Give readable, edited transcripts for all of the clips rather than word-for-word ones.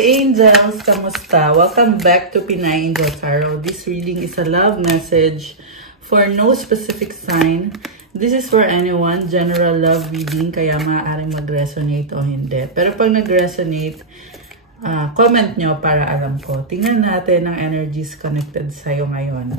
Angels! Kamusta? Welcome back to Pinay Angel Tarot. This reading is a love message for no specific sign. This is for anyone, general love reading, kaya maaaring mag-resonate o hindi. Pero pag nag-resonate, comment nyo para alam ko. Tingnan natin ang energies connected sa'yo ngayon.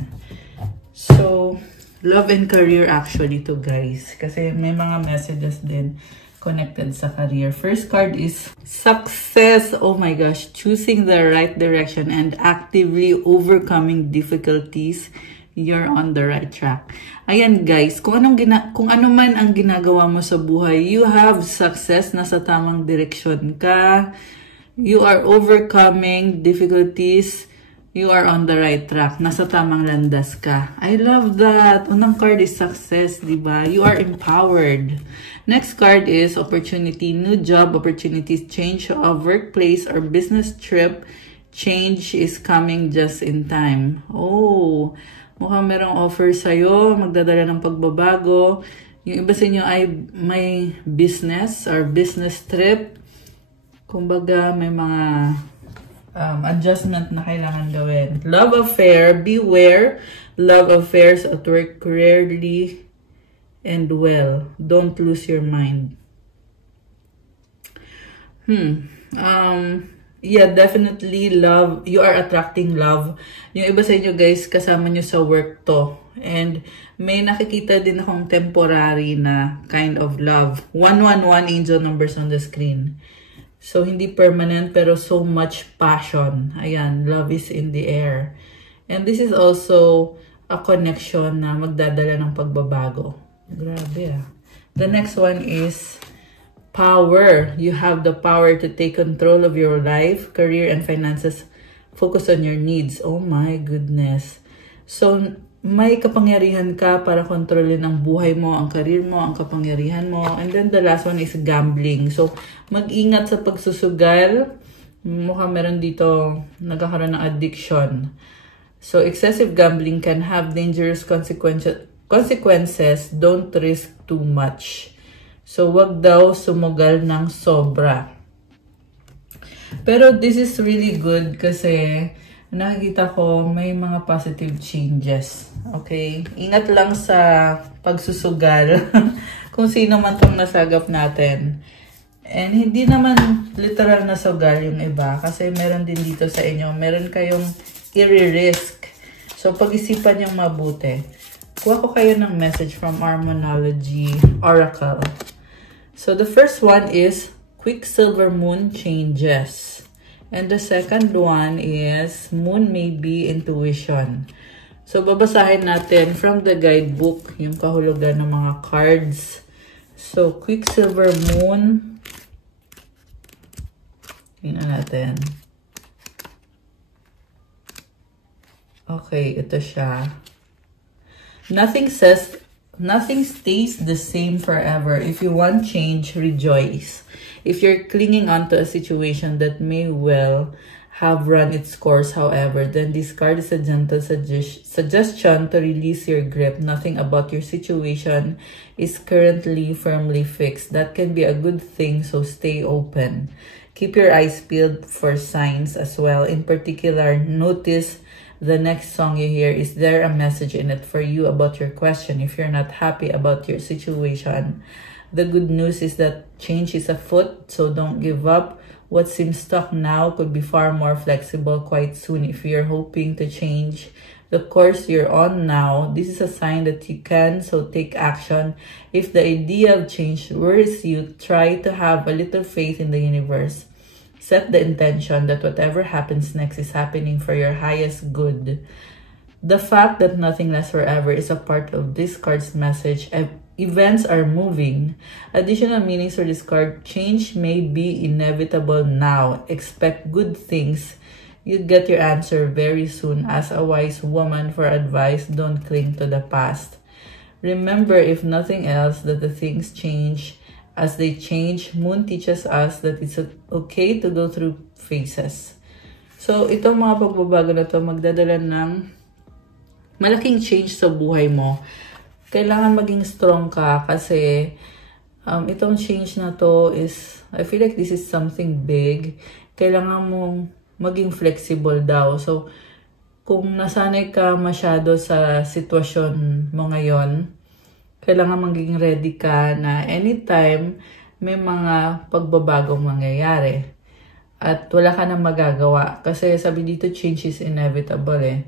So, love and career actually to guys. Kasi may mga messages din connected sa career. First card is success. Oh my gosh. Choosing the right direction and actively overcoming difficulties. You're on the right track. Ayan guys, kung ano man ang ginagawa mo sa buhay, you have success, nasa tamang direksyon ka. You are overcoming difficulties. You are on the right track. Nasa tamang landas ka. I love that. Unang card is success, diba? You are empowered. Next card is opportunity, new job opportunities, change of workplace or business trip. Change is coming just in time. Oh, mukhang merong offer sa'yo, magdadala ng pagbabago. Yung iba sa inyo ay may business or business trip. Kumbaga, may mga adjustment na kailangan gawin. Love affair, beware. Love affairs at work rarely and well. Don't lose your mind. Yeah, definitely love. You are attracting love. Yung iba sa inyo guys, kasama nyo sa work to. And may nakikita din akong temporary na kind of love. 111 angel numbers on the screen. So, hindi permanent pero so much passion. Ayan, love is in the air. And this is also a connection na magdadala ng pagbabago. Grabe ah. The next one is power. You have the power to take control of your life, career, and finances. Focus on your needs. Oh my goodness. So, may kapangyarihan ka para kontrolin ang buhay mo, ang career mo, ang kapangyarihan mo. And then the last one is gambling. So, mag-ingat sa pagsusugal. Mukhang meron dito nagkakaroon ng addiction. So, excessive gambling can have dangerous consequences. Don't risk too much. So, wag daw sumugal ng sobra. Pero this is really good kasi nakikita ko may mga positive changes. Okay? Ingat lang sa pagsusugal kung sino man tong nasagap natin. And hindi naman literal na sugal yung iba kasi meron din dito sa inyo. Meron kayong i-risk. So, pag-isipan yung mabuti. Kuha ko kayo ng message from Harmonology Oracle. So, the first one is Quicksilver Moon Changes. And the second one is Moon may be intuition. So, babasahin natin from the guidebook yung kahulugan ng mga cards. So, Quicksilver Moon. Tingnan natin. Okay, ito siya. Nothing stays the same forever. If you want change, rejoice. If you're clinging on to a situation that may well have run its course, however, then this card is a gentle suggestion to release your grip. Nothing about your situation is currently firmly fixed. That can be a good thing, so stay open. Keep your eyes peeled for signs as well. In particular, notice the next song you hear. Is there a message in it for you about your question? If you're not happy about your situation, the good news is that change is afoot, so don't give up. What seems stuck now could be far more flexible quite soon. If you're hoping to change the course you're on now, this is a sign that you can, so take action. If the idea of change worries you, try to have a little faith in the universe. Set the intention that whatever happens next is happening for your highest good. The fact that nothing lasts forever is a part of this card's message. Events are moving. Additional meanings for this card. Change may be inevitable now. Expect good things. You'll get your answer very soon. As a wise woman for advice, don't cling to the past. Remember, if nothing else, that the things change as they change. Moon teaches us that it's okay to go through phases. So, itong mga pagbabago na to magdadala ng malaking change sa buhay mo. Kailangan maging strong ka kasi itong change na to is, I feel like this is something big. kailangan mong maging flexible daw. So, kung nasanay ka masyado sa sitwasyon mo ngayon, kailangan maging ready ka na anytime may mga pagbabagong mangyayari. At wala ka nang magagawa. Kasi sabi dito, change is inevitable eh.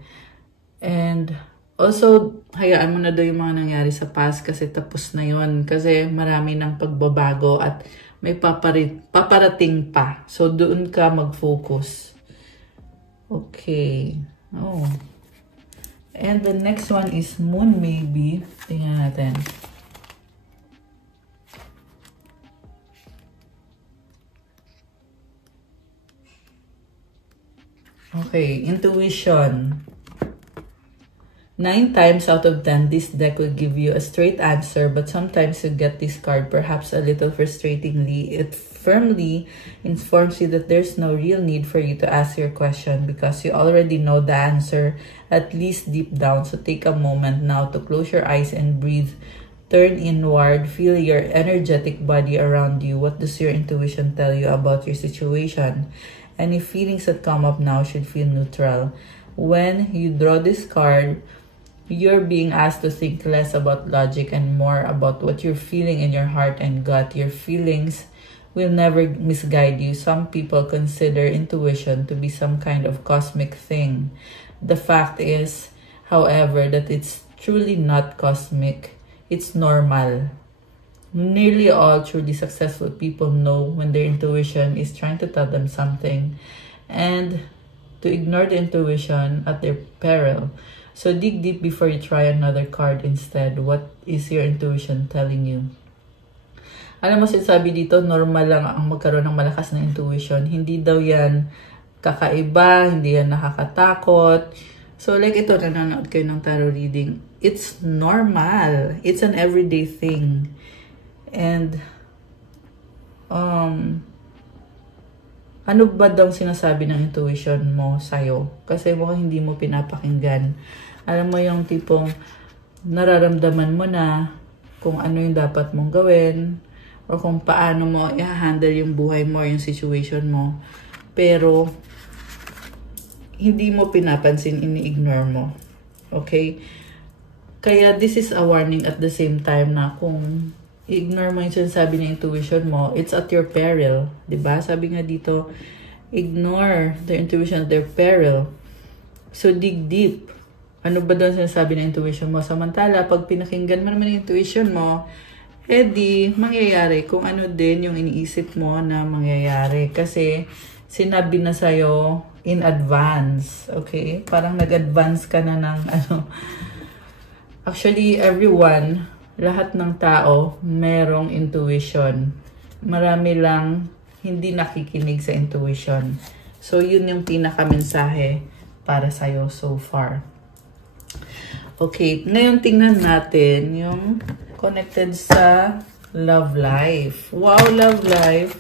And also, hayaan mo na daw yung mga nangyari sa past kasi tapos na yun. Kasi marami ng pagbabago at may paparating pa. So, doon ka mag-focus. Okay. Oh. And the next one is Moon maybe. Tingnan natin. Okay, intuition. 9 times out of 10, this deck will give you a straight answer, but sometimes you get this card, perhaps a little frustratingly. It firmly informs you that there's no real need for you to ask your question because you already know the answer, at least deep down. So take a moment now to close your eyes and breathe. Turn inward, feel your energetic body around you. What does your intuition tell you about your situation? Any feelings that come up now should feel neutral. When you draw this card, you're being asked to think less about logic and more about what you're feeling in your heart and gut. Your feelings will never misguide you. Some people consider intuition to be some kind of cosmic thing. The fact is, however, that it's truly not cosmic. It's normal. Nearly all truly successful people know when their intuition is trying to tell them something and to ignore the intuition at their peril. So dig deep before you try another card instead. What is your intuition telling you? Alam mo, sinasabi dito, normal lang ang magkaroon ng malakas na intuition. Hindi daw yan kakaiba, hindi yan nakakatakot. So like ito, nanonood kayo ng tarot reading. It's normal. It's an everyday thing. And, ano ba daw sinasabi ng intuition mo sa'yo? Kasi mukhang hindi mo pinapakinggan. Alam mo yung tipong nararamdaman mo na kung ano yung dapat mong gawin or kung paano mo i-handle yung buhay mo, yung situation mo. Pero, hindi mo pinapansin, ini-ignore mo. Okay? Kaya this is a warning at the same time na kung ignore mo yung sinasabi ng intuition mo, it's at your peril. Diba? Sabi nga dito, ignore the intuition at their peril. So, dig deep. Ano ba doon sinasabi ng intuition mo? Samantala, pag pinakinggan mo naman yung intuition mo, di, mangyayari kung ano din yung iniisip mo na mangyayari. Kasi, sinabi na sa'yo in advance. Okay? Parang nag-advance ka na ng ano. Actually, everyone, lahat ng tao, merong intuition. Marami lang hindi nakikinig sa intuition. So, yun yung pinaka-mensahe para sa'yo so far. Okay, ngayon tingnan natin yung connected sa love life. Wow, love life!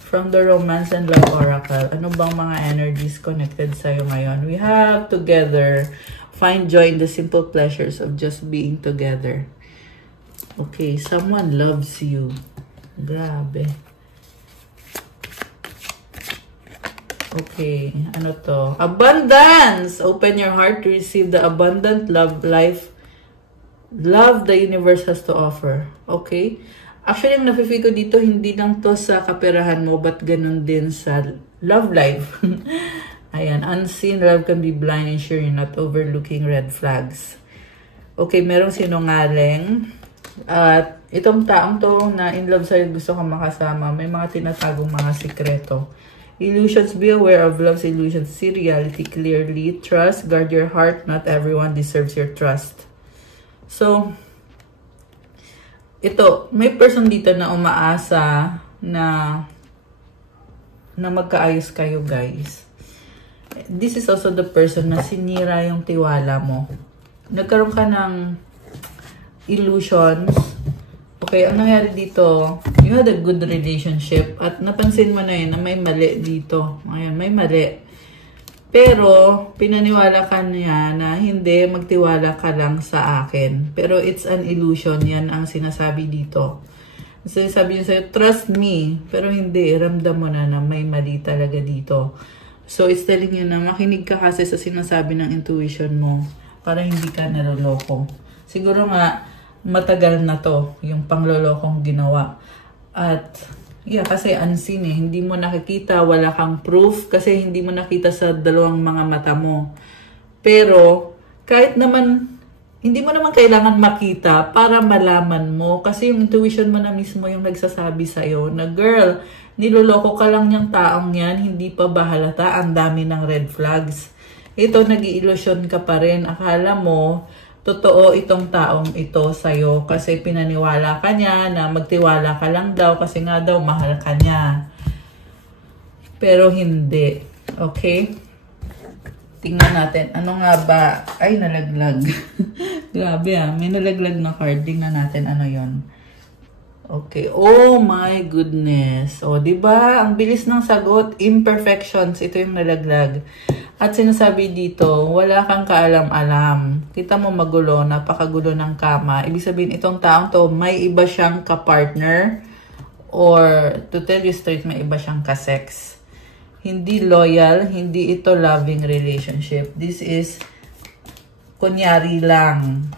From the Romance and Love Oracle. Ano bang mga energies connected sa'yo ngayon? We have together, find joy in the simple pleasures of just being together. Okay, someone loves you. Grabe. Okay, ano to? Abundance! Open your heart to receive the abundant love life. Love the universe has to offer. Okay? Actually, yung nafe-feel ko dito, hindi lang to sa kaperahan mo, but ganun din sa love life. Ayan, unseen love can be blind and sure you're not overlooking red flags. Okay, merong sinungaling. At itong taong to na in love sa'yo, gusto kang makasama, may mga tinatagong mga sikreto. Illusions, be aware of love's illusions. See reality clearly. Trust, guard your heart. Not everyone deserves your trust. So, ito, may person dito na umaasa na magkaayos kayo, guys. This is also the person na sinira yung tiwala mo. Nagkaroon ka ng illusions. Okay, ang nangyari dito, you had a good relationship at napansin mo na yun na may mali dito. Ayan, may mali. Pero, pinaniwala ka niya na hindi, magtiwala ka lang sa akin. Pero it's an illusion, yan ang sinasabi dito. Kasi sabi niya sa'yo, trust me. Pero hindi, ramdam mo na may mali talaga dito. So, it's telling you na makinig ka kasi sa sinasabi ng intuition mo para hindi ka naloloko. Siguro nga, matagal na to, yung panglolokong ginawa. At, yeah, kasi unseen eh. Hindi mo nakikita, wala kang proof kasi hindi mo nakita sa dalawang mga mata mo. Pero, kahit naman hindi mo naman kailangan makita para malaman mo. Kasi yung intuition mo na mismo yung nagsasabi sa'yo na, girl, niloloko ka lang niyang taong yan, hindi pa ba halata, ang dami ng red flags. Ito, nag-i-illusion ka pa rin. Akala mo, totoo itong taong ito sa'yo kasi pinaniwala ka niya na magtiwala ka lang daw kasi nga daw mahal ka niya. Pero hindi. Okay? Tingnan natin. Ano nga ba? Ay, nalaglag. Grabe may nalaglag na card. Tingnan natin ano yon. Okay. Oh my goodness. O, diba? Ang bilis ng sagot. Imperfections. Ito yung nalaglag. At sinasabi dito, wala kang kaalam-alam. Kita mo magulo, napakagulo ng kama. Ibig sabihin, itong taong to, may iba siyang kapartner or to tell you straight, may iba siyang kasex. Hindi loyal, hindi ito loving relationship. This is kunyari lang.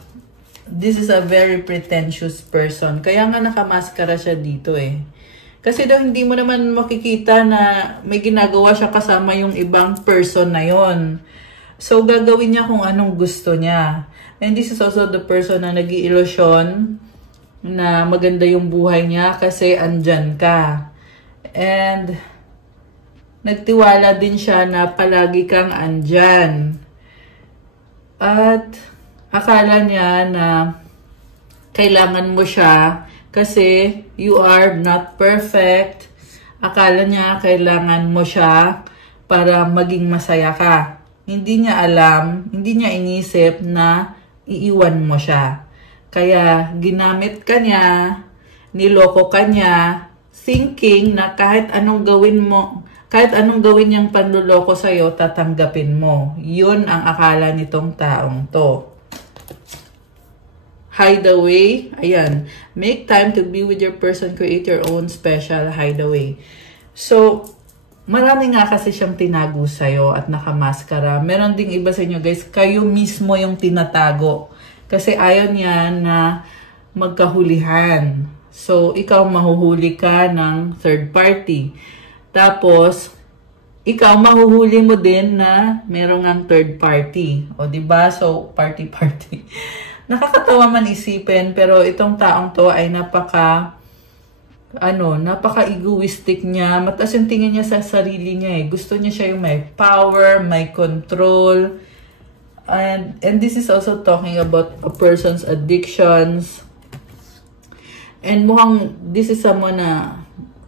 This is a very pretentious person. Kaya nga nakamaskara siya dito eh. Kasi daw hindi mo naman makikita na may ginagawa siya kasama yung ibang person na yon. So gagawin niya kung anong gusto niya. And this is also the person na nag-i-illusion na maganda yung buhay niya kasi andyan ka. And nagtiwala din siya na palagi kang andyan. At akala niya na kailangan mo siya kasi you are not perfect. Akala niya kailangan mo siya para maging masaya ka. Hindi niya alam, hindi niya inisip na iiwan mo siya. Kaya ginamit ka niya, niloko ka niya, thinking na kahit anong gawin mo, kahit anong gawin niyang panluloko sa'yo, tatanggapin mo. Yun ang akala nitong taong to. Hideaway. Ayan. Make time to be with your person. Create your own special hideaway. So, marami nga kasi siyang tinago sa'yo at nakamaskara. Meron ding iba sa inyo, guys. Kayo mismo yung tinatago. Kasi ayaw niya na magkahulihan. So, ikaw mahuhuli ka ng third party. Tapos, ikaw mahuhuli mo din na merong ang third party. O, diba? So, party-party. Nakakatawa man isipin, pero itong taong to ay napaka-egoistic niya. Mataas yung tingin niya sa sarili niya eh. Gusto niya siya yung may power, may control. And this is also talking about a person's addictions. And mukhang this is someone na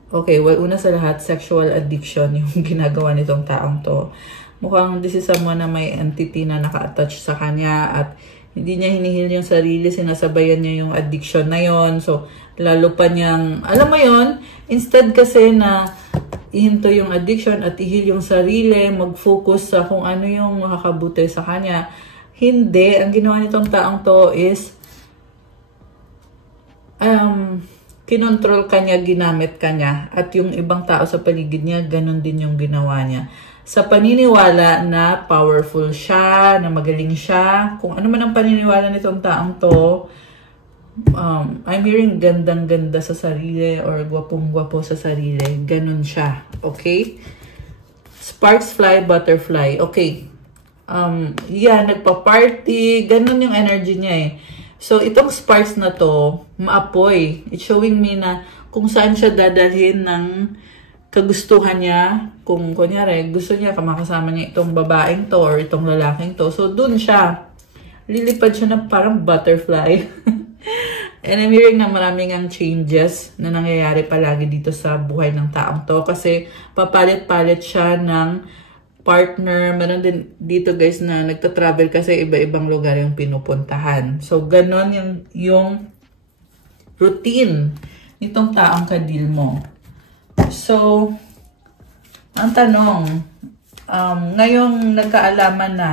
okay, well, una sa lahat, sexual addiction yung ginagawa nitong taong to. Mukhang this is someone na may entity na naka-attach sa kanya at hindi niya hinihil yung sarili, sinasabayan niya yung addiction na yon. So, lalo pa niyang, alam mo yon, instead kasi na ihinto yung addiction at ihil yung sarili, mag-focus sa kung ano yung makakabuti sa kanya. Hindi, ang ginawa nitong taong to is kinontrol ka niya, ginamit ka niya, at yung ibang tao sa paligid niya, ganun din yung ginawa niya. Sa paniniwala na powerful siya, na magaling siya, kung ano man ang paniniwala nitong taong to, I'm hearing gandang-ganda sa sarili or gwapong-gwapo sa sarili. Ganun siya. Okay? Sparks fly, butterfly. Okay. Nagpa-party. Ganun yung energy niya eh. So, itong sparks na to, maapoy. It's showing me na kung saan siya dadalhin ng kagustuhan niya. Kung kunyari, gusto niya kamakasama niya itong babaeng to or itong lalaking to. So, dun siya. Lilipad siya na parang butterfly. And I'm hearing na maraming ang changes na nangyayari palagi dito sa buhay ng taong to. Kasi papalit-palit siya ng partner. Meron din dito guys na nagta-travel kasi iba-ibang lugar yung pinupuntahan. So, ganon yung routine nitong taong kadil mo. So, ang tanong, ngayong nagkaalaman na,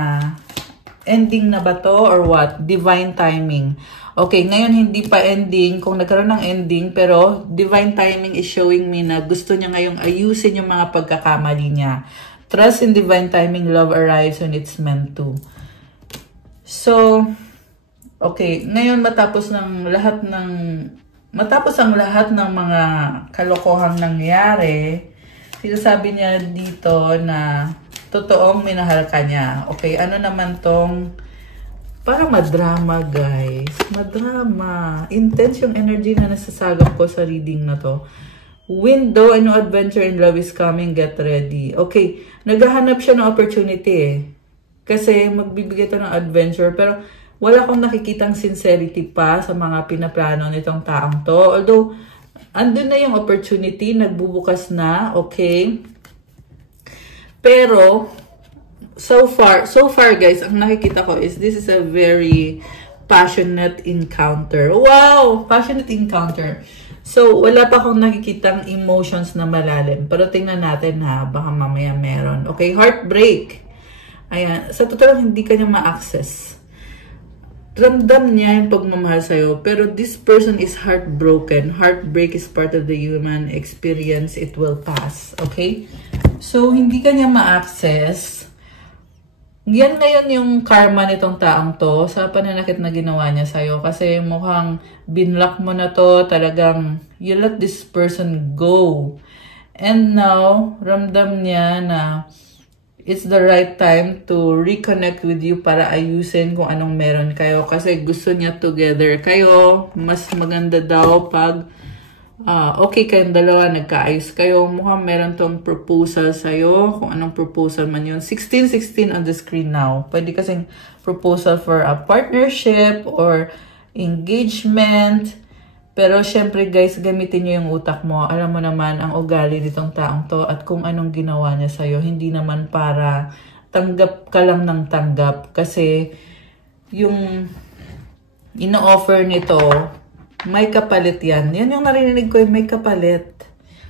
ending na ba to or what? Divine timing. Okay, ngayon hindi pa ending. Kung nagkaroon ng ending, pero divine timing is showing me na gusto niya ngayong ayusin yung mga pagkakamali niya. Trust in divine timing, love arrives when it's meant to. So, okay, ngayon matapos ang lahat ng mga kalokohang nangyari, sinasabi niya dito na totoong minahal ka niya. Okay, ano naman tong parang madrama, guys. Madrama. Intense yung energy na nasasagap ko sa reading na to. Window, a new adventure in love is coming. Get ready. Okay, naghahanap siya ng opportunity eh. Kasi magbibigay ito ng adventure. Pero wala akong nakikitang sincerity pa sa mga pinaplano nitong taong to. Although, andun na yung opportunity. Nagbubukas na. Okay. Pero, so far guys, ang nakikita ko is this is a very passionate encounter. Wow! Passionate encounter. So, wala pa akong nakikitang emotions na malalim. Pero tingnan natin ha, baka mamaya meron. Okay, heartbreak. Ayan, sa totoo hindi kanya ma-access. Ramdam niya yung pagmamahal sa'yo, pero this person is heartbroken. Heartbreak is part of the human experience. It will pass. Okay? So, hindi kanya ma-access. Yan ngayon yung karma nitong taong to sa pananakit na ginawa niya sa'yo. Kasi mukhang binlock mo na to, talagang you let this person go. And now, ramdam niya na it's the right time to reconnect with you para ayusin kung anong meron kayo. Kasi gusto niya together kayo. Mas maganda daw pag okay kayong dalawa, nagkaayos kayo. Mukhang meron tong proposal sa'yo. Kung anong proposal man yun. 1616 on the screen now. Pwede kasing proposal for a partnership or engagement. Pero syempre guys, gamitin nyo yung utak mo. Alam mo naman ang ugali nitong taong to at kung anong ginawa niya sa'yo. Hindi naman para tanggap ka lang ng tanggap. Kasi yung ino-offer nito, may kapalit yan. Yan yung narinig ko, may kapalit.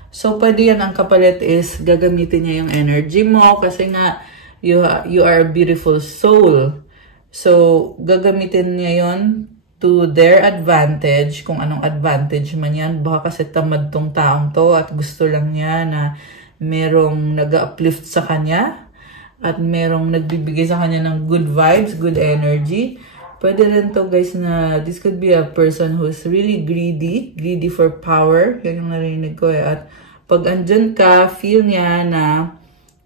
So, pwede yan. Ang kapalit is gagamitin niya yung energy mo kasi nga, you are a beautiful soul. So, gagamitin niya yon to their advantage. Kung anong advantage man yan. Baka kasi tamad tong taong to at gusto lang niya na merong nag-uplift sa kanya at merong nagbibigay sa kanya ng good vibes, good energy. Pwede rin to guys na this could be a person who's really greedy for power. Yan yung narinig ko eh. At pag andyan ka, feel niya na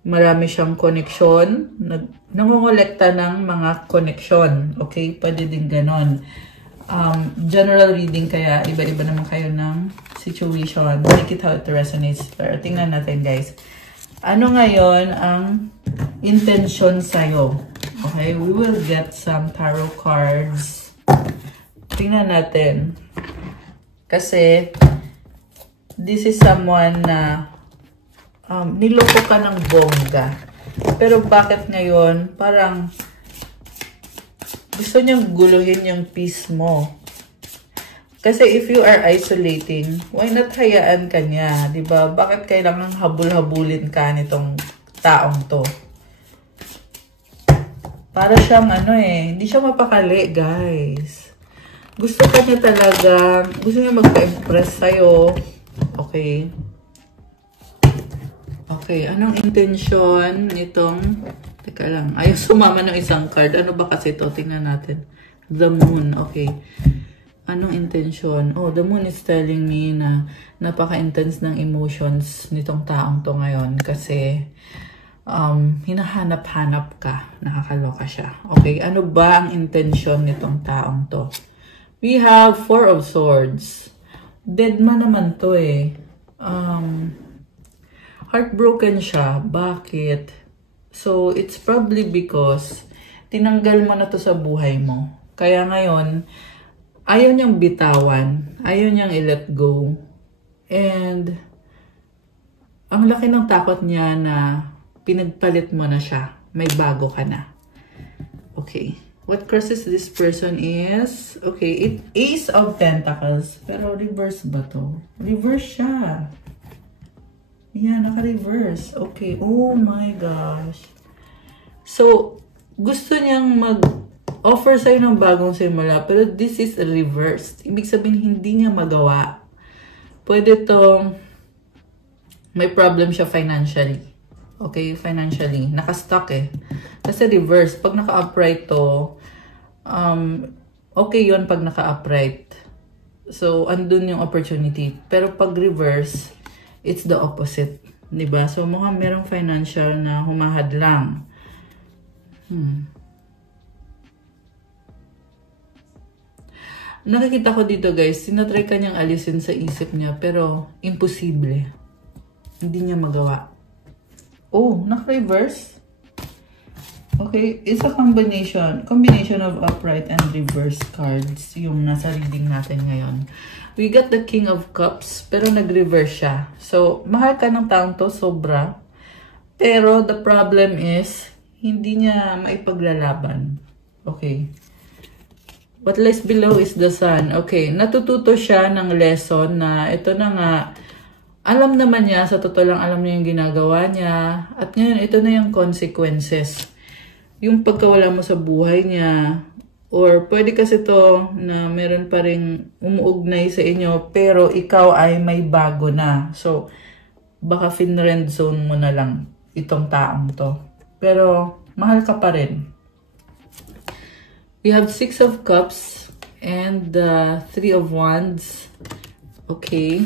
marami siyang connection. Nangongolekta ng mga connection. Okay? Pwede din ganon. General reading kaya iba-iba naman kayo ng situation. Make it how it resonates. Pero tingnan natin guys. Ano ngayon ang intention sa'yo? Okay, we will get some tarot cards. Tingnan natin. Kasi, this is someone na niloko ka ng bongga. Pero bakit ngayon, parang gusto niyang guluhin yung peace mo. Kasi if you are isolating, why not hayaan ka niya? Diba? Bakit kailangan habul-habulin ka nitong taong to? Para siyang hindi siya mapakali, guys. Gusto ka niya talaga, gusto niya magpa-impress sa'yo. Okay. Okay, anong intention nitong, teka lang, ayaw sumama ng isang card. Ano ba kasi ito? Tingnan natin. The Moon, okay. Anong intention? Oh, the Moon is telling me na napaka-intense ng emotions nitong taong to ngayon kasi hinahanap-hanap ka, nakakaloka siya. Okay, ano ba ang intention nitong taong to? We have Four of Swords. Dead man naman to eh. Heartbroken siya. Bakit? So, it's probably because tinanggal mo na to sa buhay mo. Kaya ngayon, ayaw niyang bitawan. Ayaw niyang i-let go. And, ang laki ng takot niya na pinagpalit mo na siya. May bago ka na. Okay. What crosses this person is, okay, Ace of Pentacles. Pero reverse ba to? Reverse siya. Yan, naka-reverse. Okay. Oh my gosh. So, gusto niyang offer sa'yo ng bagong simula, pero this is reversed. Ibig sabihin, hindi niya magawa. Pwede to, may problem siya financially. Okay, financially. Nakastuck eh. Kasi reverse, pag naka-upright to, okay yun pag naka-upright. So, andun yung opportunity. Pero pag reverse, it's the opposite. Diba? So, mukhang merong financial na humahadlang. Nakikita ko dito guys, sinatry ka niyang alisin sa isip niya, pero imposible. Hindi niya magawa. Oh, naka-reverse. Okay, it's a combination of upright and reverse cards yung nasa reading natin ngayon. We got the King of Cups, pero nag-reverse siya. So, mahal ka ng taong to, sobra. Pero the problem is, hindi niya maipaglalaban. Okay. What lies below is the sun. Okay, natututo siya ng lesson na ito na nga, alam naman niya, sa totoo lang alam niya yung ginagawa niya. At ngayon, ito na yung consequences. Yung pagkawala mo sa buhay niya. Or pwede kasi to na meron pa rin umuugnay sa inyo, pero ikaw ay may bago na. So, baka fin-friend zone mo na lang itong taong to. Pero, mahal ka pa rin. We have 6 of Cups and 3 of Wands. Okay.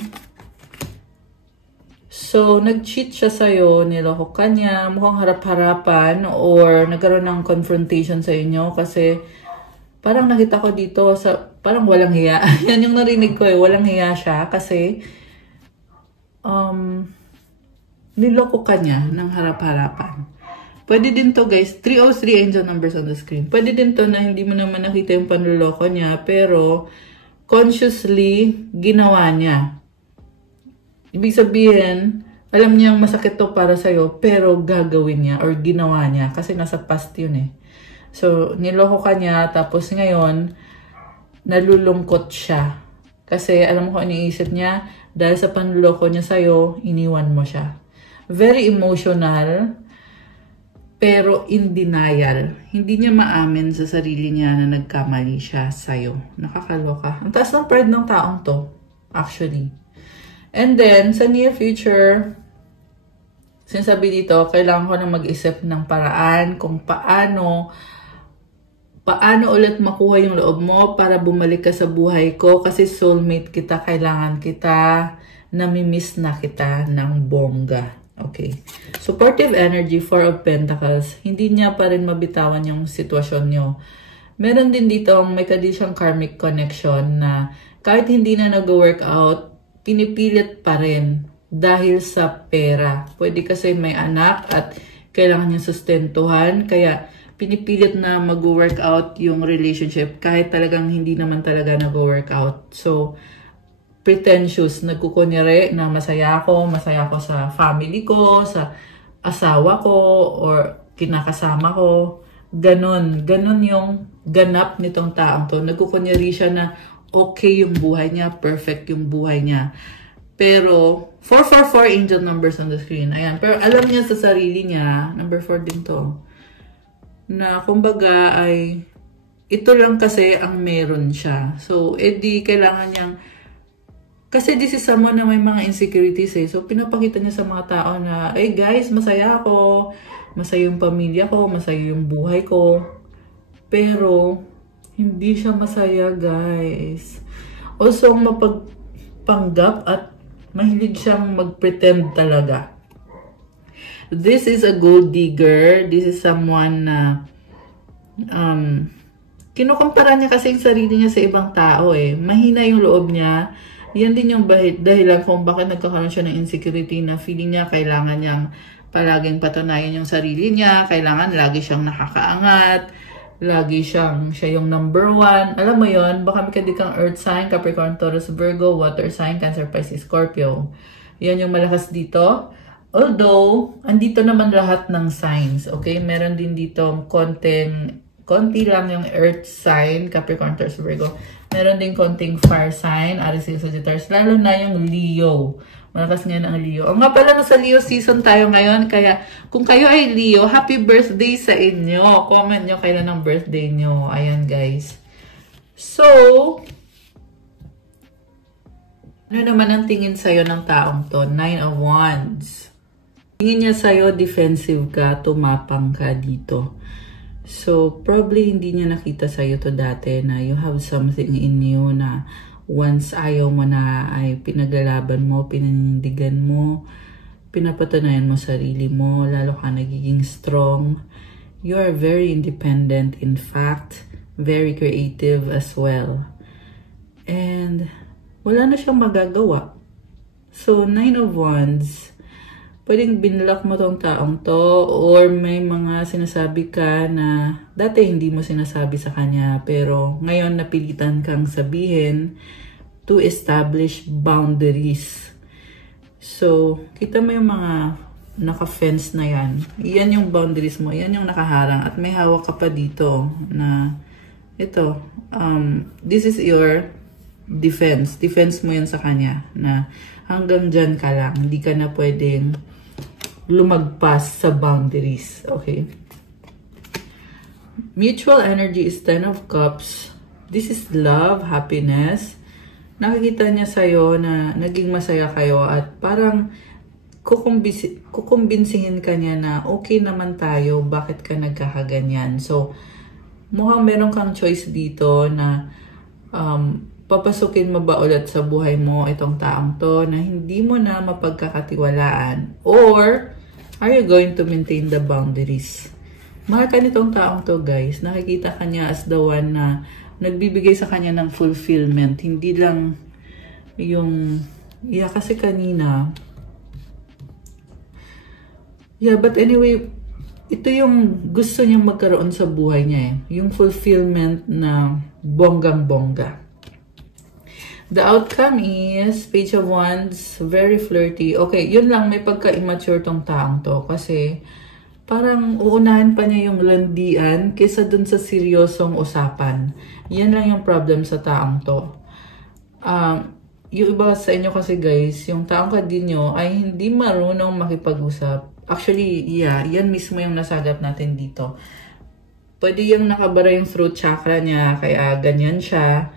So, nag-cheat siya sa'yo, niloko ka niya, mukhang harap-harapan or nagkaroon ng confrontation sa inyo kasi parang nakita ko dito sa, parang walang hiya. Yan yung narinig ko eh, walang hiya siya kasi niloko ka niya ng harap-harapan. Pwede din to guys, 303 angel numbers on the screen. Pwede din to na hindi mo naman nakita yung panloloko niya, pero consciously ginawa niya. Ibig sabihin, alam niyang masakit to para sa'yo, pero gagawin niya or ginawa niya kasi nasa past yun eh. So, niloko ka niya, tapos ngayon, nalulungkot siya. Kasi alam mo kung iniisip niya, dahil sa panloloko niya sa'yo, iniwan mo siya. Very emotional, pero in denial. Hindi niya maamin sa sarili niya na nagkamali siya sa'yo. Nakakaloka. Ang taas ng pride ng taong to, actually. And then, sa near future, sinasabi dito, kailangan ko na mag-isip ng paraan kung paano ulit makuha yung loob mo para bumalik ka sa buhay ko kasi soulmate kita, kailangan kita, namimiss na kita ng bongga. Okay. Supportive energy, 4 of Pentacles. Hindi niya pa rin mabitawan yung sitwasyon nyo. Meron din dito, may siyang karmic connection na kahit hindi na nag-work out, pinipilit pa rin dahil sa pera. Pwede kasi may anak at kailangan niya sustentuhan. Kaya pinipilit na mag-work out yung relationship kahit talagang hindi naman talaga nag-work out. So, pretentious, nagkukunyari na masaya ako sa family ko, sa asawa ko, or kinakasama ko. Ganon yung ganap nitong taong to. Nagkukunyari siya na okay yung buhay niya, perfect yung buhay niya. Pero, 444 angel numbers on the screen. Ayan. Pero alam niya sa sarili niya, number 4 din to, na kumbaga ay, ito lang kasi ang meron siya. So, edi kailangan niyang, kasi this is someone na may mga insecurities eh. So, pinapakita niya sa mga tao na, hey guys, masaya ako. Masaya yung pamilya ko. Masaya yung buhay ko. Pero, hindi siya masaya, guys. Also, mapagpanggap at mahilig siyang mag-pretend talaga. This is a gold digger. This is someone na, kinukumpara niya kasi yung sarili niya sa ibang tao eh. Mahina yung loob niya. Yan din yung dahilan kung bakit nagkakaroon siya ng insecurity na feeling niya kailangan niyang palaging patunayan yung sarili niya, kailangan lagi siyang nakakaangat, lagi siya yung number 1. Alam mo yon, baka may kang Earth sign, Capricorn, Taurus, Virgo, Water sign, Cancer, Pisces, Scorpio. Yan yung malakas dito. Although, andito naman lahat ng signs, okay? Meron din dito konti lang yung Earth sign, Capricorn, Taurus, Virgo. Meron din konting fire sign, Aries, Sagittarius, lalo na yung Leo. Malakas ngayon ang Leo. O nga pala, nasa Leo season tayo ngayon. Kaya, kung kayo ay Leo, happy birthday sa inyo. Comment nyo kailan ang birthday nyo. Ayan, guys. So, ano naman ang tingin sa'yo ng taong to? 9 of Wands. Tingin niya sa'yo, defensive ka, tumapang ka dito. So, probably hindi niya nakita sa'yo to dati na you have something in you na once ayaw mo na ay pinaglalaban mo, pinanindigan mo, pinapatunayan mo sarili mo, lalo ka nagiging strong. You are very independent, in fact, very creative as well. And wala na siyang magagawa. So, 9 of Wands, pwedeng binlock mo tong taong to or may mga sinasabi ka na dati hindi mo sinasabi sa kanya pero ngayon napilitan kang sabihin to establish boundaries. So, kita mo yung mga naka-fence na yan. Yan yung boundaries mo. Yan yung nakaharang at may hawak ka pa dito na ito, this is your defense. Defense mo yun sa kanya na hanggang dyan ka lang. Hindi ka na pwedeng lumagpas sa boundaries. Okay? Mutual energy is 10 of Cups. This is love, happiness. Nakikita niya sa'yo na naging masaya kayo at parang kukumbinsihin ka niya na okay naman tayo, bakit ka nagkakaganyan. So, mukhang meron kang choice dito na papasukin mo ba ulit sa buhay mo itong taong to na hindi mo na mapagkakatiwalaan? Or, are you going to maintain the boundaries? Mahal ka nitong taong to, guys. Nakikita ka niya as the one na nagbibigay sa kanya ng fulfillment. Hindi lang yung, yeah, kasi kanina, yeah, but anyway, ito yung gusto niyang magkaroon sa buhay niya eh. Yung fulfillment na bonggang-bongga. The outcome is Page of Wands, very flirty. Okay, yun lang, may pagka-immature tong taong to. Kasi parang uunahan pa niya yung landian kaysa dun sa seryosong usapan. Yan lang yung problem sa taong to. Yung iba sa inyo kasi guys, yung taong kadinyo ay hindi marunong makipag-usap. Actually, yeah, yan mismo yung nasagap natin dito. Pwede yung nakabara yung throat chakra niya, kaya ganyan siya.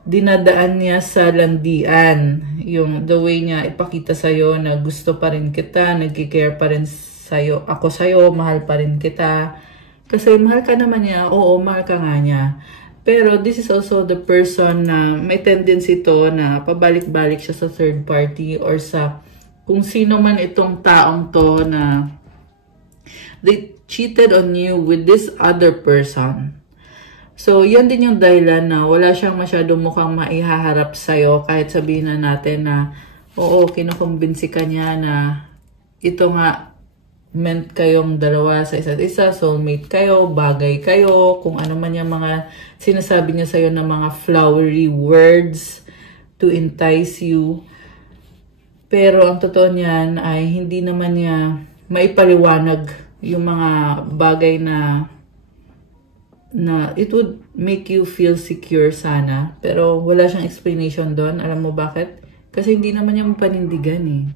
Dinadaan niya sa landian. Yung the way niya ipakita sa'yo na gusto pa rin kita, nagkikare pa rin sa'yo, ako sa'yo, mahal pa rin kita. Kasi mahal ka naman niya, oo, mahal ka nga niya. Pero this is also the person na may tendency to na pabalik-balik siya sa third party or sa kung sino man itong taong to na they cheated on you with this other person. So, yan din yung dahilan na wala siyang masyadong mukhang maihaharap sa'yo kahit sabihin na natin na oo, kinukumbinsi ka niya na ito nga meant kayong dalawa sa isa't isa, soulmate kayo, bagay kayo, kung ano man yung mga sinasabi niya sa'yo na mga flowery words to entice you. Pero ang totoo niyan ay hindi naman niya maipaliwanag yung mga bagay na it would make you feel secure sana. Pero wala siyang explanation doon. Alam mo bakit? Kasi hindi naman niya mapanindigan eh.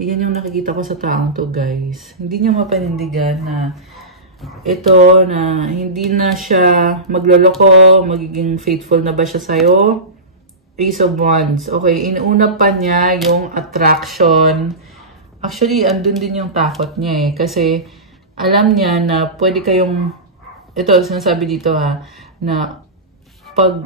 Yan yung nakikita ko sa taong to, guys. Hindi niya mapanindigan na ito na hindi na siya magloloko, magiging faithful na ba siya sa'yo? Ace of Wands. Okay, inuna pa niya yung attraction. Actually, andun din yung takot niya eh. Kasi alam niya na pwede kayong, ito, sinasabi dito ha, na pag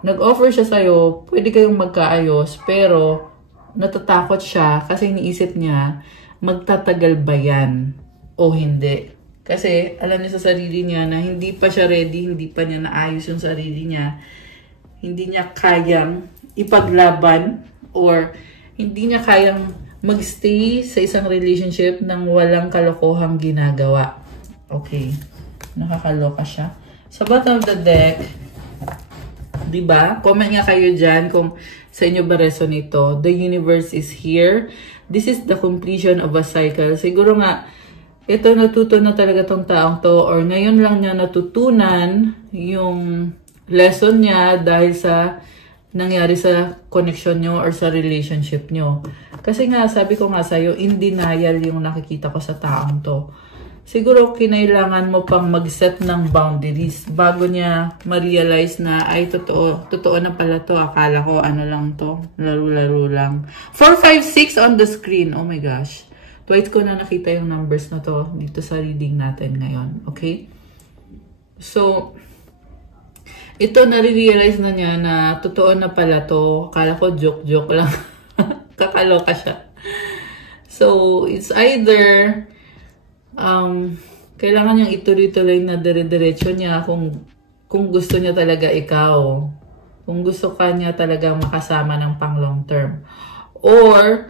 nag-offer siya sa'yo, pwede kayong magkaayos, pero natatakot siya kasi iniisip niya, magtatagal ba yan o hindi? Kasi alam niya sa sarili niya na hindi pa siya ready, hindi pa niya naayos yung sarili niya, hindi niya kayang ipaglaban or hindi niya kayang magstay sa isang relationship nang walang kalokohang ginagawa. Okay, nakakaloka siya. Sa bottom of the deck, diba? Comment nga kayo dyan kung sa inyo ba resonate ito. The universe is here. This is the completion of a cycle. Siguro nga, ito natuto na talaga tong taong to or ngayon lang niya natutunan yung lesson niya dahil sa nangyari sa connection nyo or sa relationship nyo. Kasi nga, sabi ko nga sa'yo, in denial yung nakikita ko sa taong to. Siguro, kinailangan mo pang mag-set ng boundaries bago niya ma-realize na, ay, totoo na pala to. Akala ko, ano lang to, laro-laro lang. 456 on the screen. Oh my gosh. Twice ko na nakita yung numbers na to dito sa reading natin ngayon. Okay? So, ito, nare-realize na niya na totoo na pala to. Akala ko, joke-joke lang. Kakaloka siya. So, it's either kailangan niyang ituloy-tuloy na dire-diretso niya kung gusto niya talaga ikaw. Kung gusto ka niya talaga makasama ng pang long term. Or,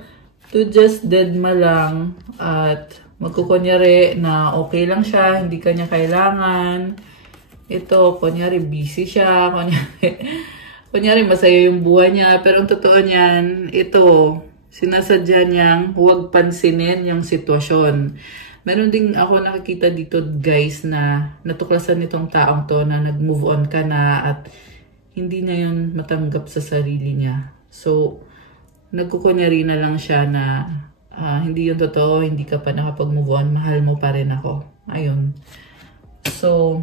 to just deadma lang at magkukunyari na okay lang siya, hindi ka niya kailangan. Ito, kunyari busy siya, kunyari masaya yung buhay niya, pero ang totoo niyan, ito, sinasadya niyang huwag pansinin yung sitwasyon. Meron ding ako nakikita dito guys na natuklasan nitong taong to na nag-move on ka na at hindi na yun matanggap sa sarili niya. So, nagkukunyari na lang siya na hindi yun totoo, hindi ka pa nakapag-move on, mahal mo pa rin ako. Ayun. So,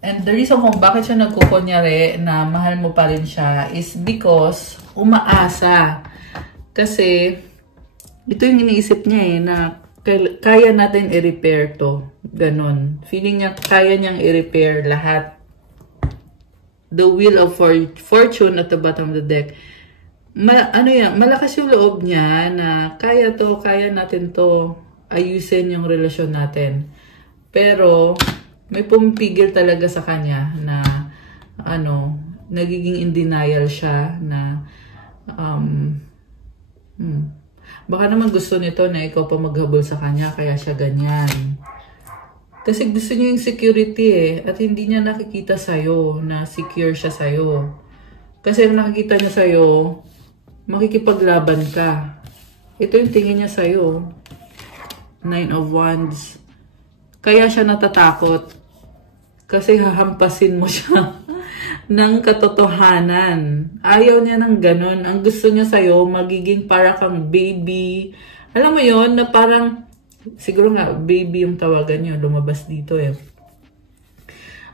and the reason kung bakit siya nagkukunyari na mahal mo pa rin siya is because umaasa. Kasi, ito yung iniisip niya na kaya natin i-repair to. Ganon. Feeling niya kaya niyang i-repair lahat. The Wheel of Fortune at the bottom of the deck. Malakas yung loob niya na kaya natin to ayusin yung relasyon natin. Pero, may pumipigil talaga sa kanya na nagiging in denial siya na baka naman gusto nito na ikaw pa maghabol sa kanya, kaya siya ganyan. Kasi gusto niya yung security at hindi niya nakikita sa'yo na secure siya sa'yo. Kasi kung nakikita niya sa'yo, makikipaglaban ka. Ito yung tingin niya sa'yo. 9 of Wands. Kaya siya natatakot. Kasi hahampasin mo siya ng katotohanan. Ayaw niya ng ganun. Ang gusto niya sa'yo, magiging para kang baby. Alam mo yon na parang, siguro nga, baby yung tawagan niyo. Lumabas dito eh.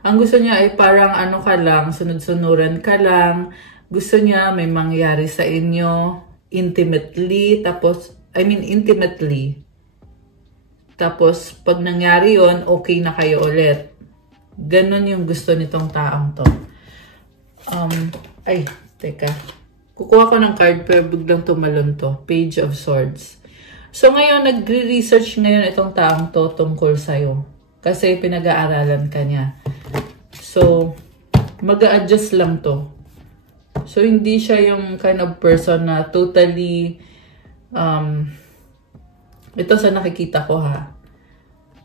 Ang gusto niya ay parang ka lang, sunod-sunuran ka lang. Gusto niya may mangyari sa inyo intimately. Intimately. Tapos, pag nangyari yon okay na kayo ulit. Ganon yung gusto nitong taong to. Teka. Kukuha ko ng card pero biglang tumalon to. Page of Swords. So ngayon, nagre-research ngayon itong taong to tungkol sa'yo. Kasi pinag-aaralan ka niya. So, mag-a-adjust lang to. So, hindi siya yung kind of person na totally, ito sa nakikita ko ha.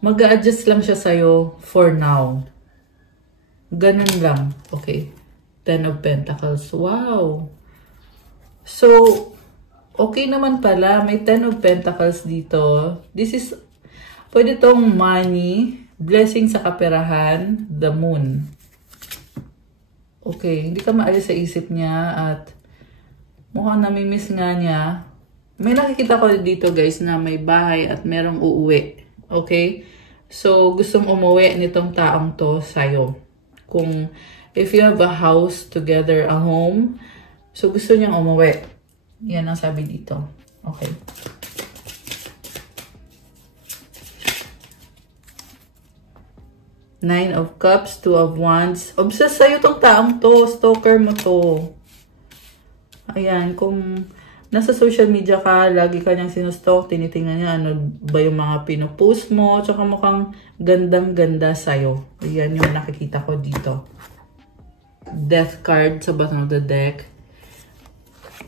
Mag-a-adjust lang siya sa'yo for now. Ganun lang. Okay. 10 of Pentacles. Wow. So, okay naman pala. May 10 of Pentacles dito. This is, pwede tong money, blessing sa kaperahan, the moon. Okay. Hindi ka maalis sa isip niya at mukhang namimiss nga niya. May nakikita ko dito guys na may bahay at merong uuwi. Okay? So, gustong umuwi nitong taong to sa'yo. Kung if you have a house together, a home, so gusto niyang umuwi. Yan ang sabi dito. Okay. Nine of Cups, Two of Wands. Obsessed sa'yo tong taong to. Stalker mo to. Ayan, kung nasa social media ka, lagi ka niyang sinustalk, tinitingnan niya ano ba yung mga pinopost mo, tsaka mukhang gandang-ganda sa'yo. Ayan yung nakikita ko dito. Death card sa bottom of the deck.